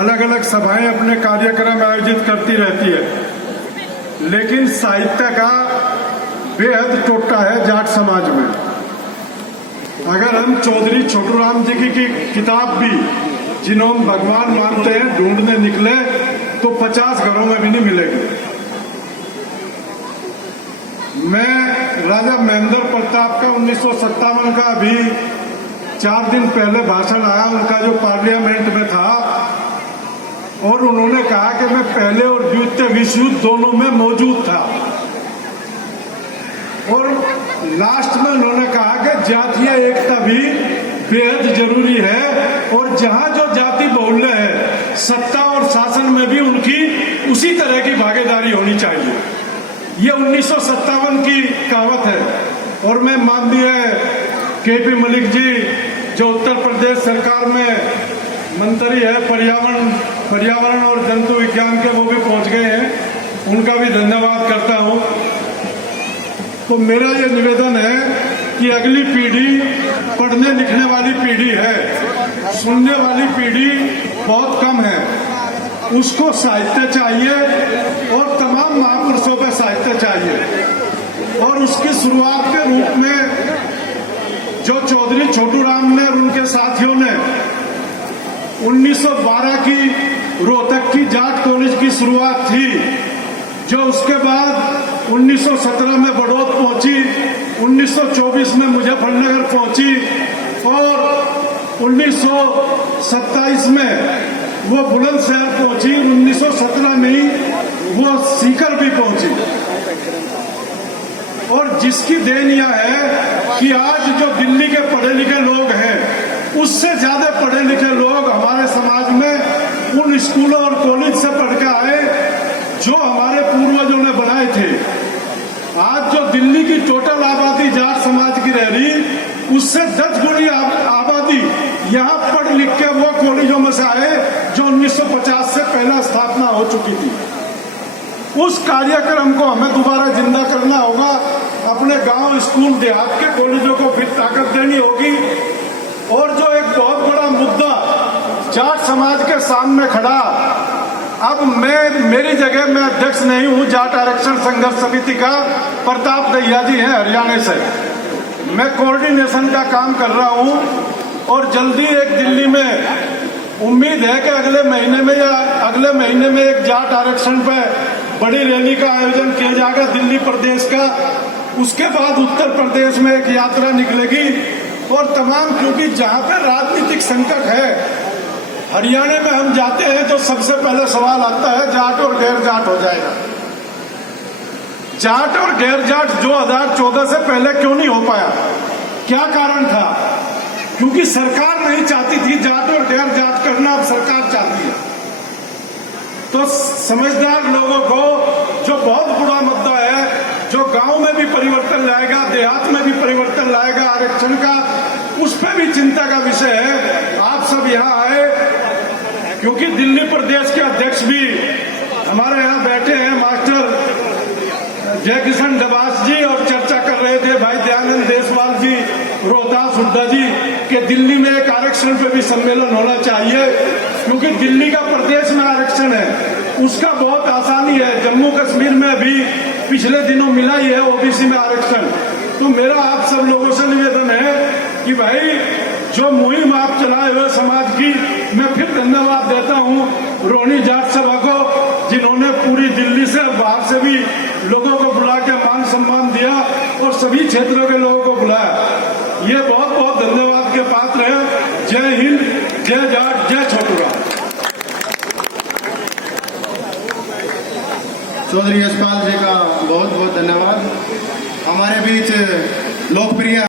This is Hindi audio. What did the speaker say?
अलग अलग सभाएं अपने कार्यक्रम आयोजित करती रहती है, लेकिन साहित्य का बेहद टोटा है जाट समाज में। अगर हम चौधरी छोटूराम जी की किताब भी, जिन्होंने भगवान मानते हैं, ढूंढने निकले तो 50 घरों में भी नहीं मिलेगी। मैं राजा महेंद्र प्रताप का 1957 का भी 4 दिन पहले भाषण आया उनका, जो पार्लियामेंट में था, और उन्होंने कहा कि मैं पहले और द्वितीय विश्व युद्ध दोनों में मौजूद था। और लास्ट में उन्होंने कहा कि जातीय एकता भी बेहद जरूरी है, और जहां जो जाति बहुल्य है, सत्ता और शासन में भी उनकी उसी तरह की भागीदारी होनी चाहिए। ये 1957 की कहावत है। और मैं माननीय केपी मलिक जी, जो उत्तर प्रदेश सरकार में मंत्री है पर्यावरण और जंतु विज्ञान के, वो भी पहुंच गए हैं, उनका भी धन्यवाद करता हूं। तो मेरा ये निवेदन है कि अगली पीढ़ी पढ़ने लिखने वाली पीढ़ी है, सुनने वाली पीढ़ी बहुत कम है, उसको साहित्य चाहिए और तमाम महापुरुषों पे साहित्य चाहिए। और उसकी शुरुआत के रूप में जो चौधरी छोटूराम ने और उनके साथियों ने 1912 की रोहतक की जाट कॉलेज की शुरुआत थी, जो उसके बाद 1917 में बड़ौद पहुंची, 1924 में मुजफ्फरनगर पहुंची, और 1927 में वो बुलंदशहर पहुंची, 1917 में ही वो सीकर भी पहुंची। और जिसकी देन यह है कि आज जो दिल्ली के पढ़े लिखे लोग हैं, उससे ज्यादा पढ़े लिखे लोग हमारे समाज में उन स्कूलों और कॉलेज से पढ़ के आए जो हमारे पूर्वजों ने बनाए थे। आज जो दिल्ली की टोटल आबादी जाट समाज की रह रही, उससे 10 गुनी आबादी यहाँ पढ़ लिख के वो कॉलेजों में से आए जो 1950 से पहला स्थापना हो चुकी थी। उस कार्यक्रम को हमें दोबारा जिंदा करना होगा। अपने गांव, स्कूल, देहात के कॉलेजों को फिर ताकत देनी होगी। और जो एक बहुत बड़ा मुद्दा जाट समाज के सामने खड़ा, अब मेरी जगह मैं अध्यक्ष नहीं हूं जाट आरक्षण संघर्ष समिति का, प्रताप दहिया जी हैं हरियाणा से, मैं कोऑर्डिनेशन का काम कर रहा हूं। और जल्दी एक दिल्ली में उम्मीद है कि अगले महीने में या अगले महीने में एक जाट आरक्षण पे बड़ी रैली का आयोजन किया जाएगा दिल्ली प्रदेश का। उसके बाद उत्तर प्रदेश में एक यात्रा निकलेगी, और तमाम, क्योंकि जहां पे राजनीतिक संकट है, हरियाणा में हम जाते हैं तो सबसे पहले सवाल आता है जाट और गैर जाट हो जाएगा। जाट और गैर जाट 2014 से पहले क्यों नहीं हो पाया? क्या कारण था? क्योंकि सरकार नहीं चाहती थी जाट और गैर जाट करना, अब सरकार चाहती है। तो समझदार लोगों को, जो बहुत बुरा मुद्दा है, जो गांव में भी परिवर्तन लाएगा, देहात में भी परिवर्तन लाएगा आरक्षण का, उस पर भी चिंता का विषय है। आप सब यहाँ आए क्योंकि दिल्ली प्रदेश के अध्यक्ष भी हमारे यहाँ बैठे हैं, मास्टर जयकिशन डबास जी, और चर्चा कर रहे थे भाई दयानंद देशवाल जी, रोहतास हुड्डा जी, कि दिल्ली में एक आरक्षण पे भी सम्मेलन होना चाहिए, क्योंकि दिल्ली का प्रदेश में आरक्षण है, उसका बहुत आसानी है। जम्मू कश्मीर में भी पिछले दिनों मिला ही है ओबीसी में आरक्षण। तो मेरा आप सब लोगों से निवेदन है कि भाई जो मुहिम आप चलाए हुए समाज की, मैं फिर धन्यवाद देता हूँ रोहिणी जाट सभा को, जिन्होंने पूरी दिल्ली से बाहर से भी लोगों को बुला के मान सम्मान दिया और सभी क्षेत्रों के लोगों को बुलाया। ये बहुत बहुत धन्यवाद के पात्र है। जय हिंद, जय जाट, जय छोटूराम। चौधरी यशपाल जी का बहुत बहुत धन्यवाद। हमारे बीच लोकप्रिय